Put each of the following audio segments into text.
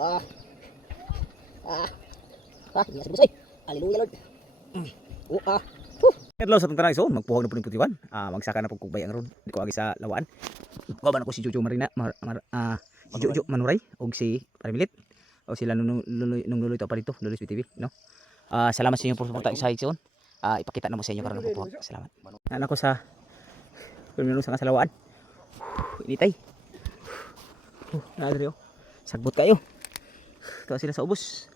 Ah. Ah. Ah, iya sa busay. Hallelujah Lord. Oh, ah. Adlaw sa tong tanang ison, magpuhog na po ng putiwan. Magsaka na po kog bayang ron. Di ko agi sa lawaan. Kaban ako si Jojo Marina, si Jojo Manuray og si Parmilit. O sila nung luloy to pa dito, Luloy TV, no? Salamat sa inyo po suporta sa ison. Ipakita na mo sa inyo karon po. Salamat. Nan ako sa pumilo sa kasalawaan. Initay. Nadri oh. Sagbot kayo. Tuwa sila sa ubos.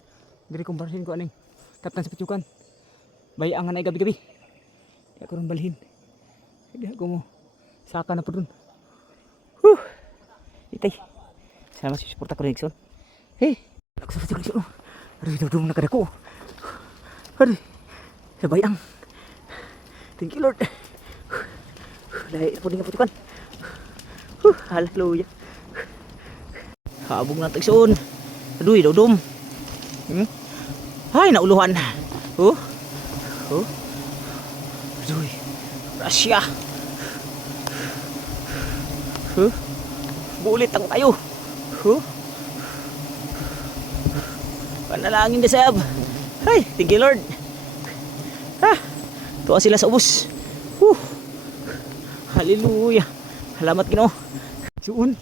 Diri kong barhin ko aning taptan sa pityukan. Bayangan ay gabi-gabi. Kaya ko rin balhin. Hindi ako mo. Saka na po dun. Itay. Salamat sa suporta ko rin, Nixon. Hey. Ako sa pati ko, Nixon. Aray, dudum na kada ko. Aray. Sa bayang. Thank you, Lord. Dahil po din nga putukan. Hallelujah. Habog na, Nixon. Aduy, dudum. Ay, nauluhan. Aduh, Russia. Bulit ang tayo. Panalangin na sab. Ay, thank you Lord. Tuwa sila sa ubos. Hallelujah. Salamat Ginoo. Suon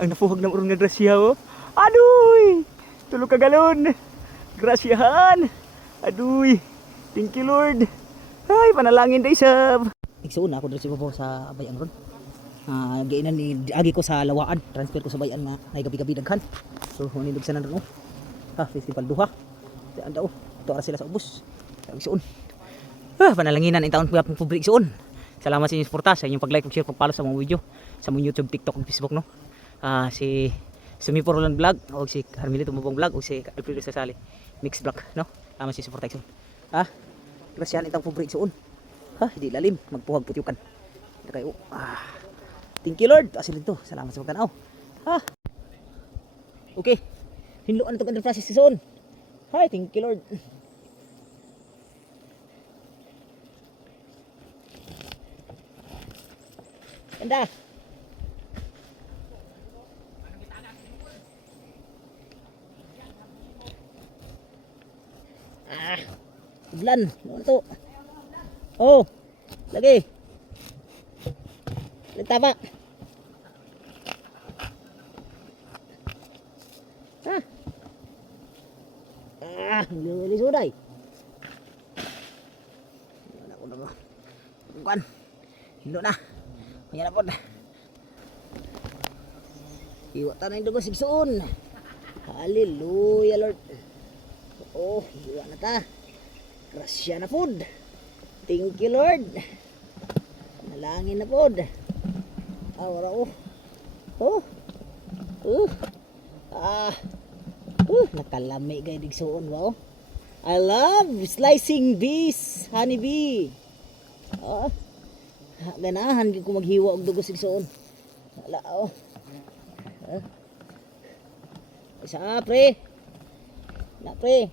ang napuhag ng urong nga grasya oh. Aduy! Tulog ka galon. Grasyahan. Aduy. Thank you Lord. Ay, panalangin day sab. Igsuon ako diri sa bayan ron. Giinan ni agi ko sa lawaan, transfer ko sa bayan nga ay gabi-gabi daghan. So huni dugsanan ron. Festival duha. Anda oh, tuwa sila sa ubos. Igsuon. Panalanginan in taon pong public igsuon. Salamat sa inyong suporta, sa inyong pag-like, pag-share, pag-follow sa mga video sa mga YouTube, TikTok, ug Facebook no. Si Sumi Porolan Vlog o si Carmelito Mubong Vlog o si Alfredo Sasali Mix Vlog no. Salamat sa suporta igsuon. Grasyan itang pobre igsuon. Di lalim, magpuhag putyukan. Kayo. Thank you Lord. Asilin to. Salamat sa pagtanaw. Okay. Hinluan na itong Andrew Francis igsuon. Hi, thank you Lord. Ganda. Bulan, ano to? Oh, lagi. Nagtapa. Lisuday. Wala ko na ba? Bukan. Hilo na. Maya na po na. Iwata na yung dugo sigsoon. Hallelujah Lord. Oh, iwa na ta. Grasya na pod. Thank you Lord. Nalangin na pod. Wala ko. Nakalami kay digsoon wow. I love slicing bees, honey bee. Ganahan ko maghiwa og dugo sigsoon. Wala oh. Isa pre. Na pre.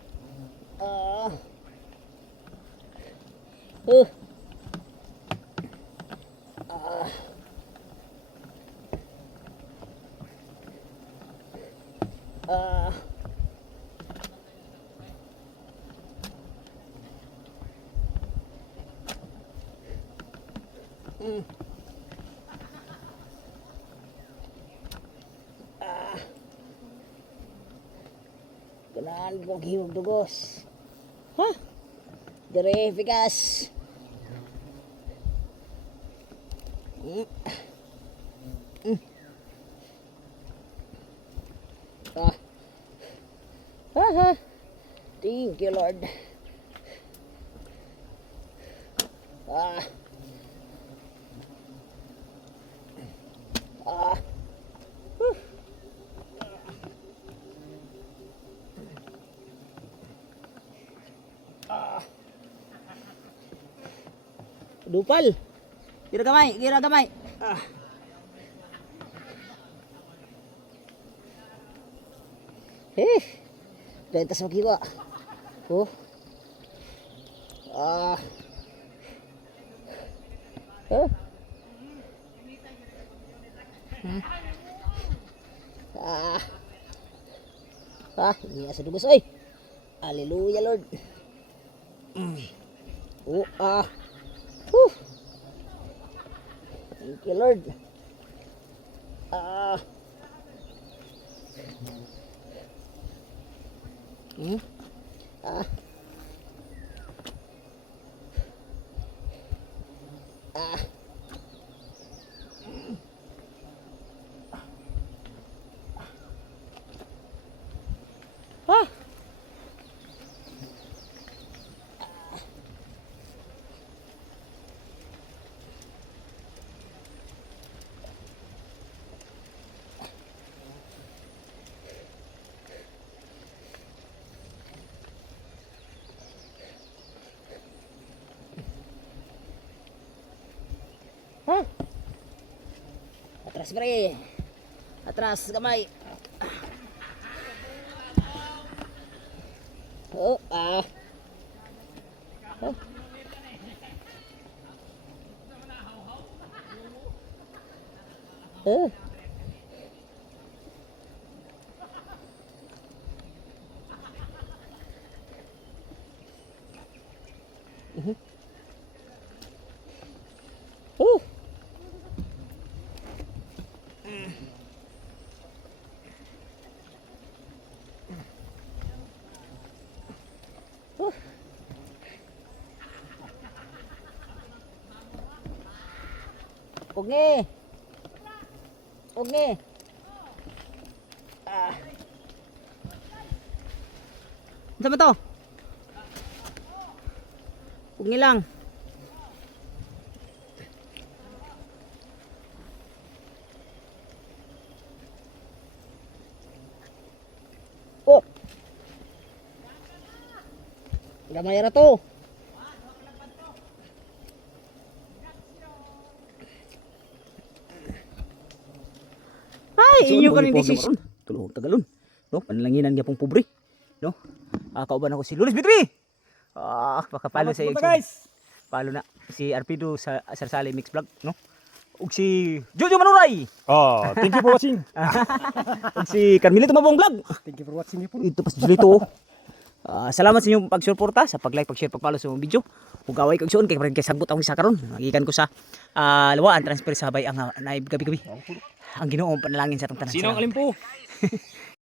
Ganahan ko maghiwa og dugos. Dire bigas. Thank you Lord. Dupal. Gira gamay, gira gamay. Rentas maghiwa. Niya sa dubos oy. Hallelujah Lord. Oh, Whew. Thank you Lord. Ah. Ah. Ah. Ah. Ha? Atras pre. Atras kamay. Oh, Oh. Oh. Oh. Ugi. Ugi. Ano ba to? Ugi lang. Oh. Gamay ra to. Ay, inyo kanin disis. Tulong tagalon. No, panlanginan gyapon pobre. No? Kauban ako si Lulis Bitri. Baka palo sa iyo. guys. Palo na si Arpido sa Sarsali Mix Vlog, no? Ug si Jojo Manuray. Thank you for watching. Ug si Carmelito Mabong Vlog. Thank you for watching po. Ito pa si Julito. Salamat sa inyong pagsuporta, sa pag-like, pag-share, pag-follow sa mga video. Ug away kag suon kay sagbot akong isa karon. Magikan ko sa lawaan transfer sa bay ang naib gabi-gabi. Ang Ginoo panalangin sa atong tanan. Sino ang alimpo?